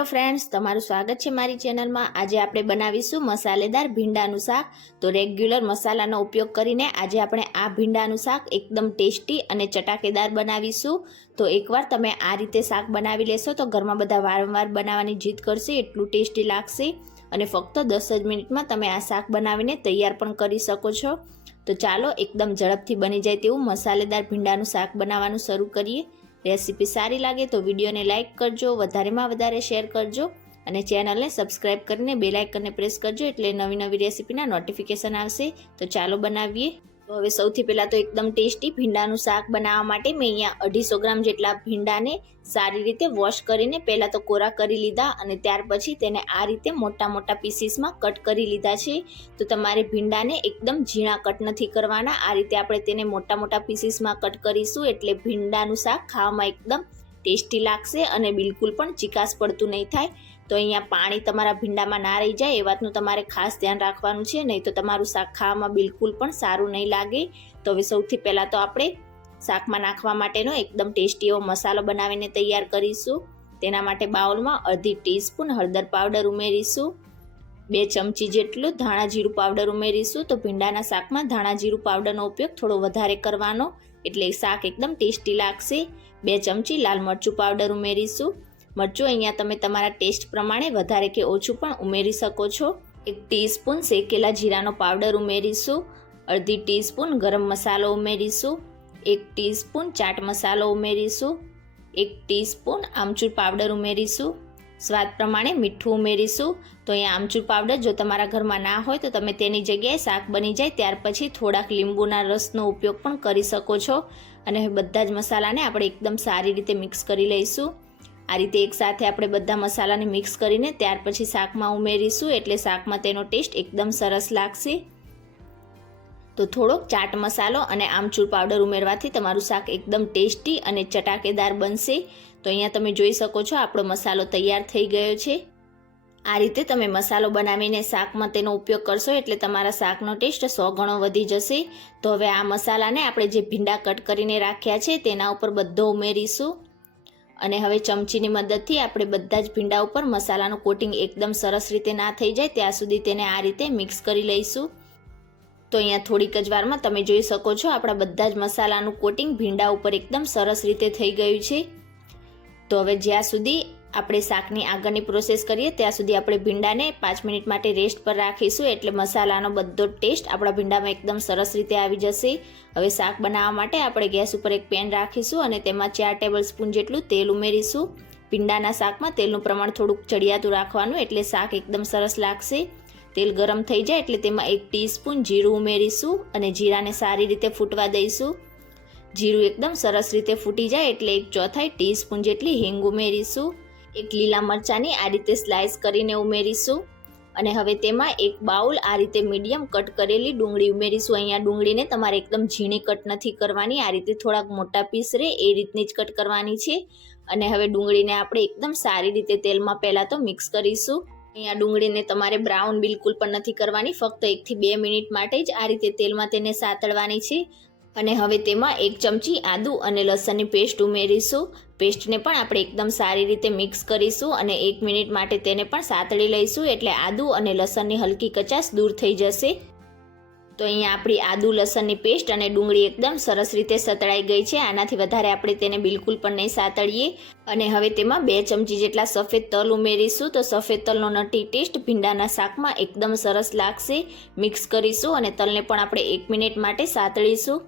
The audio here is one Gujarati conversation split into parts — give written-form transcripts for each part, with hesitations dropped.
હેલો ફ્રેન્ડ્સ, તમારું સ્વાગત છે મારી ચેનલમાં। આજે આપણે બનાવીશું મસાલેદાર ભીંડાનું શાક। તો રેગ્યુલર મસાલાનો ઉપયોગ કરીને આજે આપણે આ ભીંડાનું શાક એકદમ ટેસ્ટી અને ચટાકેદાર બનાવીશું। તો એકવાર તમે આ રીતે શાક બનાવી લેશો તો ઘરમાં બધા વારંવાર બનાવવાની જીદ કરશે, એટલું ટેસ્ટી લાગશે અને ફક્ત 10 જ મિનિટમાં તમે આ શાક બનાવીને તૈયાર પણ કરી શકો છો। તો ચાલો એકદમ ઝડપથી બની જાય તેવું મસાલેદાર ભીંડાનું શાક બનાવવાનું શરૂ કરીએ। રેસીપી સારી લાગે તો વિડીયોને લાઇક કરજો, વધારેમાં વધારે શેર કરજો અને ચેનલને સબસ્ક્રાઇબ કરીને બેલ આઇકનને પ્રેસ કરજો એટલે નવી રેસીપીના નોટિફિકેશન આવશે। તો ચાલો બનાવીએ। તો હવે સૌથી પહેલાં તો એકદમ ટેસ્ટી ભીંડાનું શાક બનાવવા માટે મેં અહીંયા 250 ગ્રામ જેટલા ભીંડાને સારી રીતે વોશ કરીને પહેલાં તો કોરા કરી લીધા અને ત્યાર પછી તેને આ રીતે મોટા પીસીસમાં કટ કરી લીધા છે। તો તમારે ભીંડાને એકદમ ઝીણા કટ નથી કરવાના, આ રીતે આપણે તેને મોટા પીસીસમાં કટ કરીશું એટલે ભીંડાનું શાક ખાવામાં એકદમ ટેસ્ટી લાગશે અને બિલકુલ પણ ચીકાશ પડતું નહીં થાય। તો અહીંયા પાણી તમારા ભીંડામાં ના રહી જાય એ વાતનું તમારે ખાસ ધ્યાન રાખવાનું છે, નહીં તો તમારું શાક ખાવામાં બિલકુલ પણ સારું નહીં લાગે। તો હવે સૌથી પહેલાં તો આપણે શાકમાં નાખવા માટેનો એકદમ ટેસ્ટી એવો મસાલો બનાવીને તૈયાર કરીશું। તેના માટે બાઉલમાં અડધી ટીસ્પૂન હળદર પાવડર ઉમેરીશું, 2 ચમચી જેટલું ધાણા જીરું પાવડર ઉમેરીશું। તો ભીંડાના શાકમાં ધાણા જીરું પાવડરનો ઉપયોગ થોડો વધારે કરવાનો એટલે શાક એકદમ ટેસ્ટી લાગશે। 2 ચમચી લાલ મરચું પાવડર ઉમેરીશું, મરચું અહીંયા તમે તમારા ટેસ્ટ પ્રમાણે વધારે કે ઓછું પણ ઉમેરી શકો છો। 1 ટીસ્પૂન શેકેલા જીરાનો પાવડર ઉમેરીશું, અડધી ટીસ્પૂન ગરમ મસાલો ઉમેરીશું, 1 ટીસ્પૂન ચાટ મસાલો ઉમેરીશું, 1 ટીસ્પૂન આમચૂર પાવડર ઉમેરીશું, સ્વાદ પ્રમાણે મીઠું ઉમેરીશું। તો અહીંયા આમચૂર પાવડર જો તમારા ઘરમાં ના હોય તો તમે તેની જગ્યાએ શાક બની જાય ત્યાર પછી થોડાક લીંબુના રસનો ઉપયોગ પણ કરી શકો છો। અને હવે બધા જ મસાલાને આપણે એકદમ સારી રીતે મિક્સ કરી લઈશું। આ રીતે એકસાથે આપણે બધા મસાલાને મિક્સ કરીને ત્યાર પછી શાકમાં ઉમેરીશું એટલે શાકમાં તેનો ટેસ્ટ એકદમ સરસ લાગશે। તો થોડોક ચાટ મસાલો અને આમચૂર પાવડર ઉમેરવાથી તમારું શાક એકદમ ટેસ્ટી અને ચટાકેદાર બનશે। તો અહીંયા તમે જોઈ શકો છો આપણો મસાલો તૈયાર થઈ ગયો છે। આ રીતે તમે મસાલો બનાવીને શાકમાં તેનો ઉપયોગ કરશો એટલે તમારા શાકનો ટેસ્ટ 100 ગણો વધી જશે। તો હવે આ મસાલાને આપણે જે ભીંડા કટ કરીને રાખ્યા છે તેના ઉપર બધો ઉમેરીશું અને હવે ચમચીની મદદથી આપણે બધા જ ભીંડા ઉપર મસાલાનું કોટિંગ એકદમ સરસ રીતે ના થઈ જાય ત્યાં સુધી તેને આ રીતે મિક્સ કરી લઈશું। તો અહીંયા થોડીક જ વારમાં તમે જોઈ શકો છો આપણા બધા જ મસાલાનું કોટિંગ ભીંડા ઉપર એકદમ સરસ રીતે થઈ ગયું છે। તો હવે જ્યાં સુધી આપણે શાકની આગળની પ્રોસેસ કરીએ ત્યાં સુધી આપણે ભીંડાને 5 મિનિટ માટે રેસ્ટ પર રાખીશું એટલે મસાલાનો બધો ટેસ્ટ આપણા ભીંડામાં એકદમ સરસ રીતે આવી જશે। હવે શાક બનાવવા માટે આપણે ગેસ ઉપર એક પેન રાખીશું અને તેમાં 4 ટેબલસ્પૂન જેટલું તેલ ઉમેરીશું। ભીંડાના શાકમાં તેલનું પ્રમાણ થોડુંક ચડિયાતું રાખવાનું એટલે શાક એકદમ સરસ લાગશે। તેલ ગરમ થઈ જાય એટલે તેમાં 1 ટીસ્પૂન જીરું ઉમેરીશું અને જીરાને સારી રીતે ફૂટવા દઈશું। જીરું એકદમ સરસ રીતે ફૂટી જાય એટલે 1/4 ટીસ્પૂન જેટલી હિંગ ઉમેરીશું, 1 લીલા મરચાંની આ રીતે સ્લાઇસ કરીને ઉમેરીશું અને હવે તેમાં 1 બાઉલ આ રીતે મીડિયમ કટ કરેલી ડુંગળી ઉમેરીશું। અહીંયા ડુંગળીને તમારે એકદમ ઝીણી કટ નથી કરવાની, આ રીતે થોડાક મોટા પીસ રહે એ રીતની જ કટ કરવાની છે। અને હવે ડુંગળીને આપણે એકદમ સારી રીતે તેલમાં પહેલાં તો મિક્સ કરીશું। અહીંયા ડુંગળીને તમારે બ્રાઉન બિલકુલ પણ નથી કરવાની, ફક્ત 1 થી 2 મિનિટ માટે જ આ રીતે તેલમાં તેને સાતળવાની છે। અને હવે તેમાં 1 ચમચી આદુ અને લસણની પેસ્ટ ઉમેરીશું। પેસ્ટને પણ આપણે એકદમ સારી રીતે મિક્સ કરીશું અને 1 મિનિટ માટે તેને પણ સાતળી લઈશું એટલે આદુ અને લસણની હલકી કચાશ દૂર થઈ જશે। તો અહીંયા આપણી આદુ લસણની પેસ્ટ અને ડુંગળી એકદમ સરસ રીતે સતળાઈ ગઈ છે, આનાથી વધારે આપણે તેને બિલકુલ પણ નહીં સાતળીએ। અને હવે તેમાં 2 ચમચી જેટલા સફેદ તલ ઉમેરીશું। તો સફેદ તલનો નટી ટેસ્ટ ભીંડાના શાકમાં એકદમ સરસ લાગશે। મિક્સ કરીશું અને તલને પણ આપણે 1 મિનિટ માટે સાતળીશું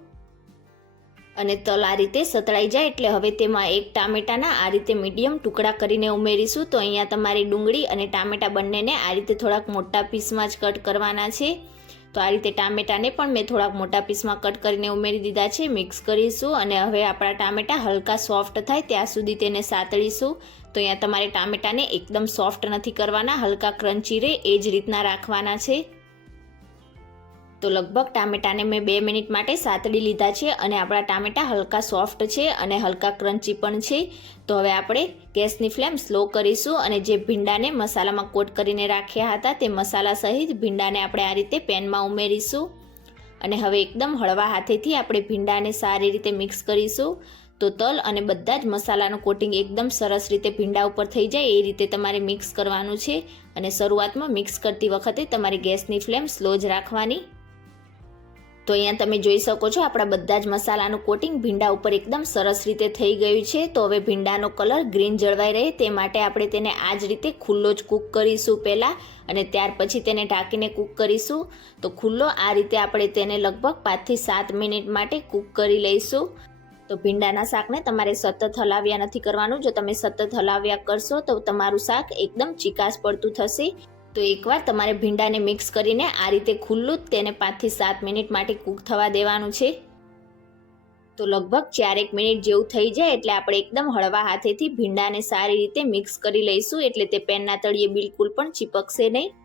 અને તલ આ રીતે સતળાઈ જાય એટલે હવે તેમાં 1 ટામેટાના આ રીતે મીડિયમ ટુકડા કરીને ઉમેરીશું। તો અહીંયા તમારી ડુંગળી અને ટામેટા બંનેને આ રીતે થોડાક મોટા પીસમાં જ કટ કરવાના છે। તો આ રીતે ટામેટાને પણ મેં થોડાક મોટા પીસમાં કટ કરીને ઉમેરી દીધા છે। મિક્સ કરીશું અને હવે આપણા ટામેટા હલકા સોફ્ટ થાય ત્યાં સુધી તેને સાતળીશું। તો અહીંયા તમારે ટામેટાને એકદમ સોફ્ટ નથી કરવાના, હલકા ક્રન્ચી રહે એ જ રીતના રાખવાના છે। તો લગભગ ટામેટાને મેં 2 મિનિટ માટે સાતળી લીધા છે અને આપણા ટામેટા હલકા સોફ્ટ છે અને હલકા ક્રન્ચી પણ છે। તો હવે આપણે ગેસની ફ્લેમ સ્લો કરીશું અને જે ભીંડાને મસાલામાં કોટ કરીને રાખ્યા હતા તે મસાલા સહિત ભીંડાને આપણે આ રીતે પેનમાં ઉમેરીશું અને હવે એકદમ હળવા હાથેથી આપણે ભીંડાને સારી રીતે મિક્સ કરીશું। તો તો તલ અને બધા જ મસાલાનું કોટિંગ એકદમ સરસ રીતે ભીંડા ઉપર થઈ જાય એ રીતે તમારે મિક્સ કરવાનું છે. અને શરૂઆતમાં મિક્સ કરતી વખતે તમારી ગેસની ફ્લેમ સ્લો જ રાખવાની. તો અહીંયા તમે જોઈ શકો છો આપણા બધા જ મસાલાનું કોટિંગ ભીંડા ઉપર એકદમ સરસ રીતે થઈ ગયું છે. તો હવે ભીંડાનો કલર ગ્રીન જળવાઈ રહે તે માટે આપણે તેને આ જ રીતે ખુલ્લો જ કૂક કરીશું પહેલાં, અને ત્યાર પછી તેને ઢાંકીને કૂક કરીશું. તો ખુલ્લો આ રીતે આપણે તેને લગભગ 5 થી 7 મિનિટ માટે કૂક કરી લઈશું. તો ભીંડાના શાકને તમારે સતત હલાવ્યા નથી કરવાનું. જો તમે સતત હલાવ્યા કરશો તો તમારું શાક એકદમ ચીકાશ પડતું થશે. તો એકવાર તમારે ભીંડાને મિક્સ કરીને આ રીતે ખુલ્લું જ તેને 5 થી 7 મિનિટ માટે કૂક થવા દેવાનું છે. તો લગભગ 4 મિનિટ જેવું થઈ જાય એટલે આપણે એકદમ હળવા હાથેથી ભીંડાને સારી રીતે મિક્સ કરી લઈશું, એટલે તે પેનના તળિયે બિલકુલ પણ ચીપકશે નહીં.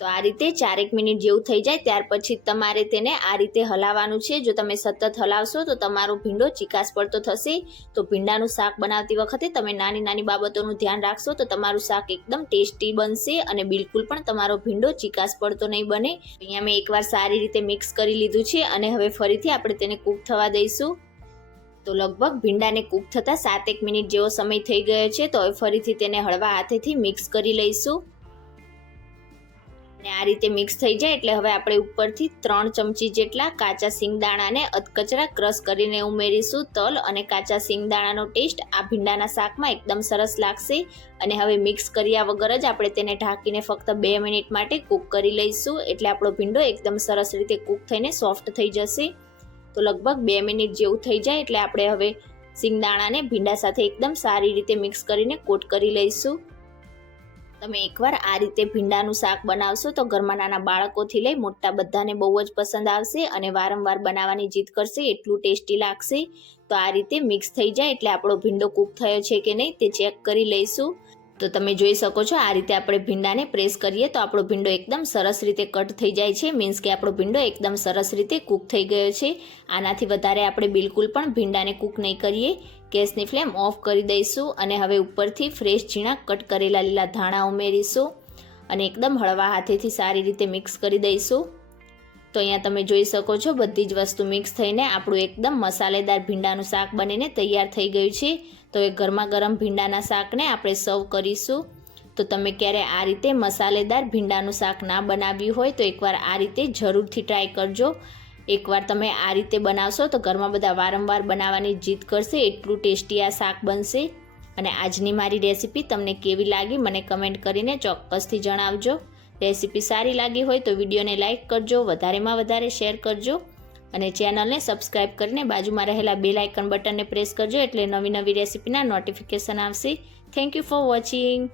તો આ રીતે 4 મિનિટ જેવું થઈ જાય ત્યાર પછી તમારે તેને આ રીતે હલાવવાનું છે. જો તમે સતત હલાવશો તો તમારો ભીંડો ચીકાશ પડતો થશે. તો ભીંડાનું શાક બનાવતી વખતે તમે નાની નાની બાબતોનું ધ્યાન રાખશો તો તમારું શાક એકદમ ટેસ્ટી બનશે અને બિલકુલ પણ તમારો ભીંડો ચીકાશ પડતો નહીં બને. અહીંયા મેં એકવાર સારી રીતે મિક્સ કરી લીધું છે અને હવે ફરીથી આપણે તેને કૂક થવા દઈશું. તો લગભગ ભીંડાને કૂક થતાં 7 મિનિટ જેવો સમય થઈ ગયો છે. તો હવે ફરીથી તેને હળવા હાથેથી મિક્સ કરી લઈશું. અને આ રીતે મિક્સ થઈ જાય એટલે હવે આપણે ઉપરથી 3 ચમચી જેટલા કાચા સિંગદાણાને અધકચરા ક્રશ કરીને ઉમેરીશું. તલ અને કાચા સિંગદાણાનો ટેસ્ટ આ ભીંડાના શાકમાં એકદમ સરસ લાગશે. અને હવે મિક્સ કર્યા વગર જ આપણે તેને ઢાંકીને ફક્ત 2 મિનિટ માટે કૂક કરી લઈશું, એટલે આપણો ભીંડો એકદમ સરસ રીતે કૂક થઈને સોફ્ટ થઈ જશે. તો લગભગ 2 મિનિટ જેવું થઈ જાય એટલે આપણે હવે સિંગદાણાને ભીંડા સાથે એકદમ સારી રીતે મિક્સ કરીને કોટ કરી લઈશું. તમે એકવાર આ રીતે ભીંડાનું શાક બનાવશો તો ઘરમાં નાના બાળકોથી લઈ મોટા બધાને બહુ જ પસંદ આવશે અને વારંવાર બનાવવાની જીદ કરશે, એટલું ટેસ્ટી લાગશે. તો આ રીતે મિક્સ થઈ જાય એટલે આપણો ભીંડો કૂક થયો છે કે નહીં તે ચેક કરી લઈશું. તો તમે જોઈ શકો છો આ રીતે આપણે ભીંડાને પ્રેસ કરીએ તો આપણો ભીંડો એકદમ સરસ રીતે કટ થઈ જાય છે. મીન્સ કે આપણો ભીંડો એકદમ સરસ રીતે કૂક થઈ ગયો છે. આનાથી વધારે આપણે બિલકુલ પણ ભીંડાને કૂક નહીં કરીએ. ગેસની ફ્લેમ ઓફ કરી દઈશું અને હવે ઉપરથી ફ્રેશ ઝીણા કટ કરેલા લીલા ધાણા ઉમેરીશું અને એકદમ હળવા હાથેથી સારી રીતે મિક્સ કરી દઈશું. તો અહીંયા તમે જોઈ શકો છો બધી જ વસ્તુ મિક્સ થઈને આપણું એકદમ મસાલેદાર ભીંડાનું શાક બનીને તૈયાર થઈ ગયું છે. તો એ ગરમા ગરમ ભીંડાના શાકને આપણે સર્વ કરીશું. તો તમે ક્યારે આ રીતે મસાલેદાર ભીંડાનું શાક ના બનાવ્યું હોય તો એકવાર આ રીતે જરૂરથી ટ્રાય કરજો. એકવાર તમે આ રીતે બનાવશો તો ઘરમાં બધા વારંવાર બનાવવાની જીદ કરશે, એટલું ટેસ્ટી આ શાક બનશે. અને આજની મારી રેસીપી તમને કેવી લાગી મને કમેન્ટ કરીને ચોક્કસથી જણાવજો. રેસીપી સારી લાગી હોય તો વિડીયોને લાઇક કરજો, વધારેમાં વધારે શેર કરજો અને ચેનલને સબસ્ક્રાઈબ કરીને બાજુમાં રહેલા બેલ આઇકન બટનને પ્રેસ કરજો એટલે નવી નવી રેસીપીના નોટિફિકેશન આવશે. Thank you for watching.